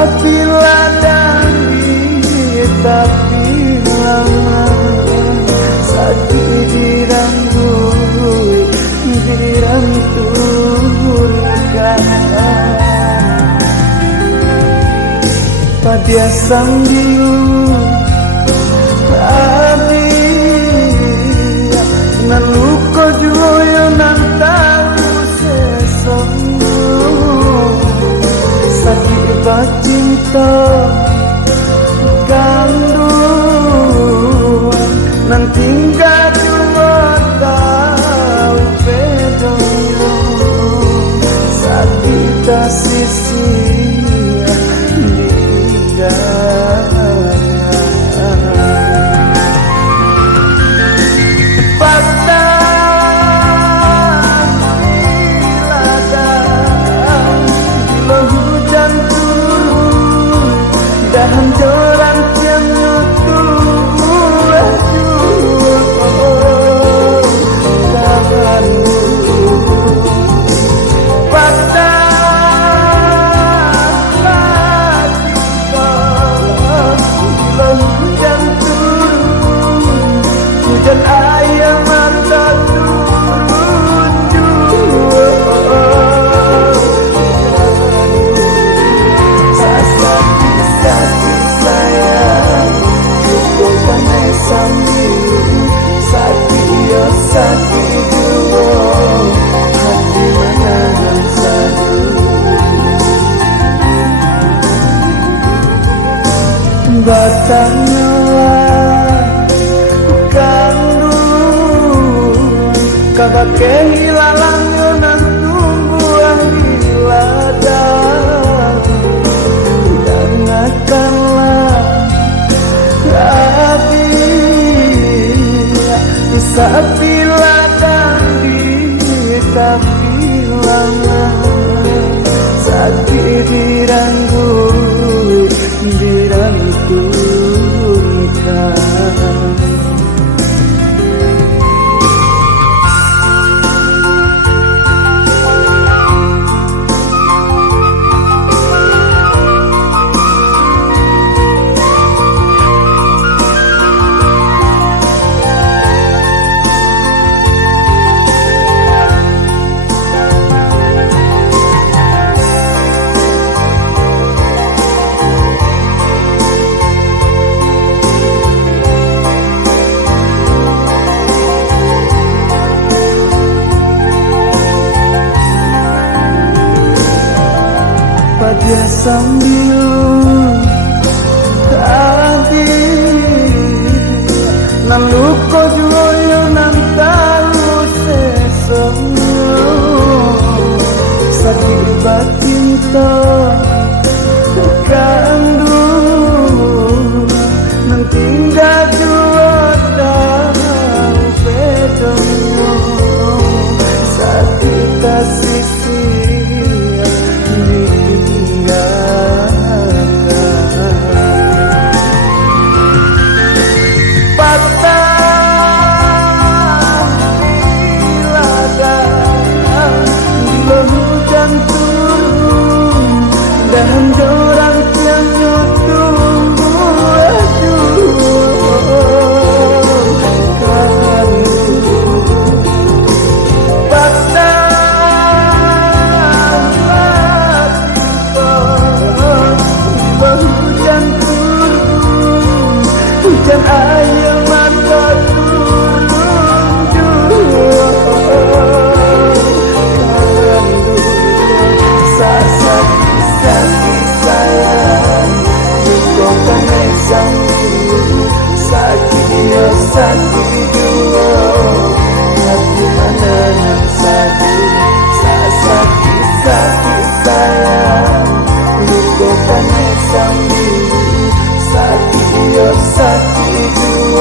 apabila dari tapi lama sakit dirangkul dirantulkan pada sambil abi naluko joyo nantalu sesongo sakit cinta kandungan nanti gak cuma tahu bedanya saat kita sisi dahan joran yang nyutuh tangan pada hujan turun hujan air mata turun sakit sayang bukan sambil sakit ya sakit dulu hati menanam sadu batang nyawa kandungan kabak kehilangan yonan tumbuhan di ladang dengarkanlah api bisa bila di tapi lama sakit dirangkul dirantulkan pada sambil hati naluko joyo nantalu sesongo sakit batinta kandung nanti gak juara bedonyo sakit sisi dahan joran yang nyutuh hujan air mata sakit sayang bukan sakit ya sakit dua hati menanam sadu sakit sayang bukan sakit ya sakit dua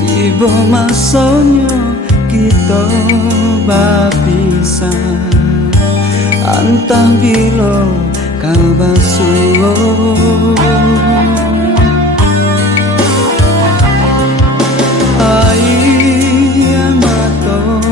tiba masanya kita bapisan. Antah bila kabasuo mato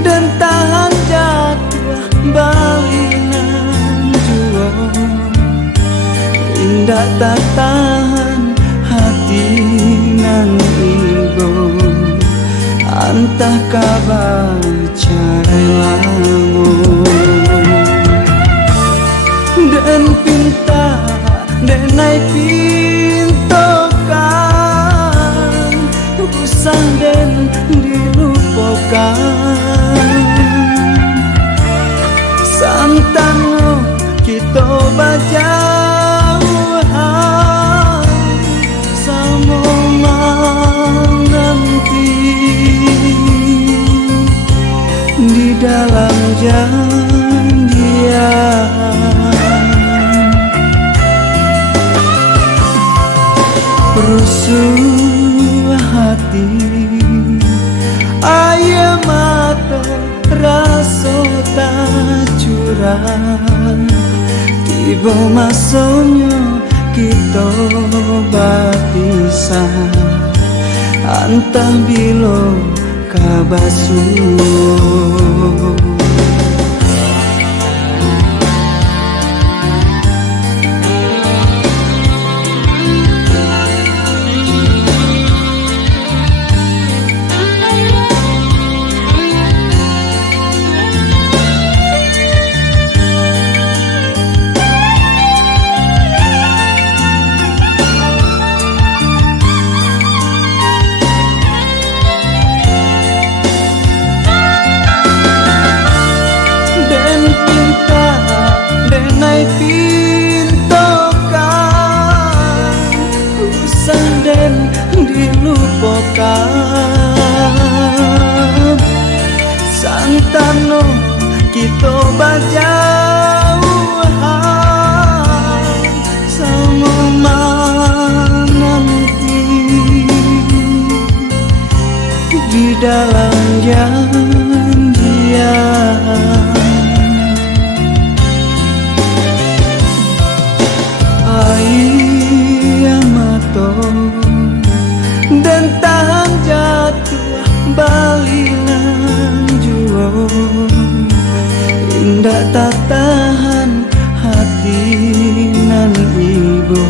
dan tahan jatuh balinan juo, indah tak tahan hati nan ibu. Antah kabar carai lamun dan pinta denai pintokan usah den dilupakan. Santano kita bajauhan sama nanti di dalam janjian. Rusuh hati ayam mata rasa tak curang, tiba masanya kita bapisan. Antah bila kabasuo denai pintokan usah den dilupakan. Santano kita bajauhan sama nanti di dalam janjian. Mato dan tahan jatuh balinan juo, indah tak tahan hati nan ibu.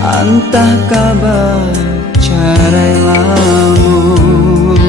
Antah kabar carai lamun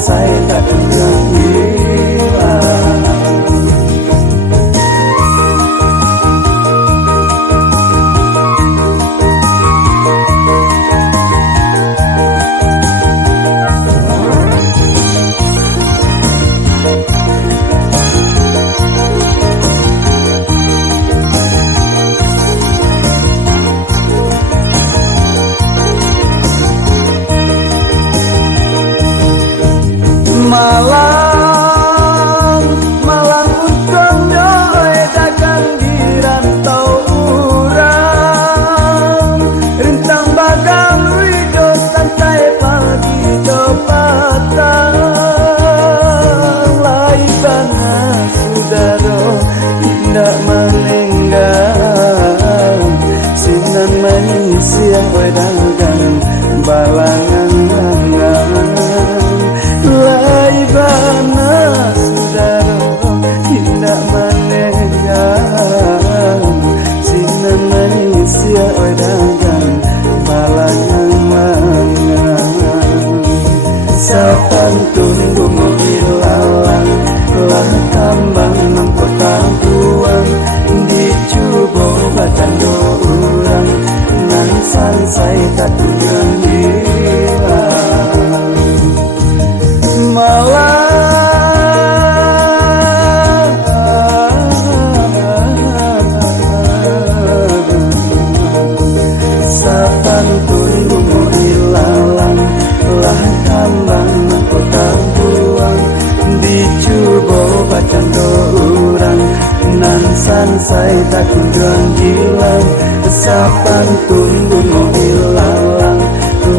saya tak pernah hilang. Malang, malang untungnya dagang di rantau urang. Rintang bagang wido santai pagi do patang. Lai bana sudaro tidak meninggal. Sinan manusia dagang balangan bana sudaro tidak menenggang. Sinan manusia dagang balangan mangan. Sapantun bunga ilalang lah tambang nang kota buang. Dicoba bacan do urang nan sansai tak tujuan hilang. Malang, sapantun bunga ilalang lah tambang kota buang. Dicoba bacan do urang nan sansai tak kunjung hilang. Sapantun bunga ilalang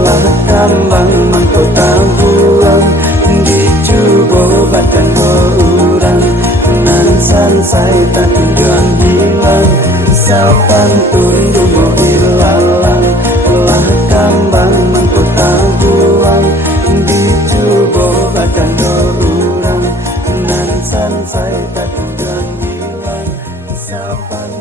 lah tambang kota buang. Dicoba bacan do urang nan sansai tak kunjung hilang. Sapantun bunga ilalang lah tambang kota buang. Dicoba bacan do urang nan sansai tak kunjung hilang. Sapantun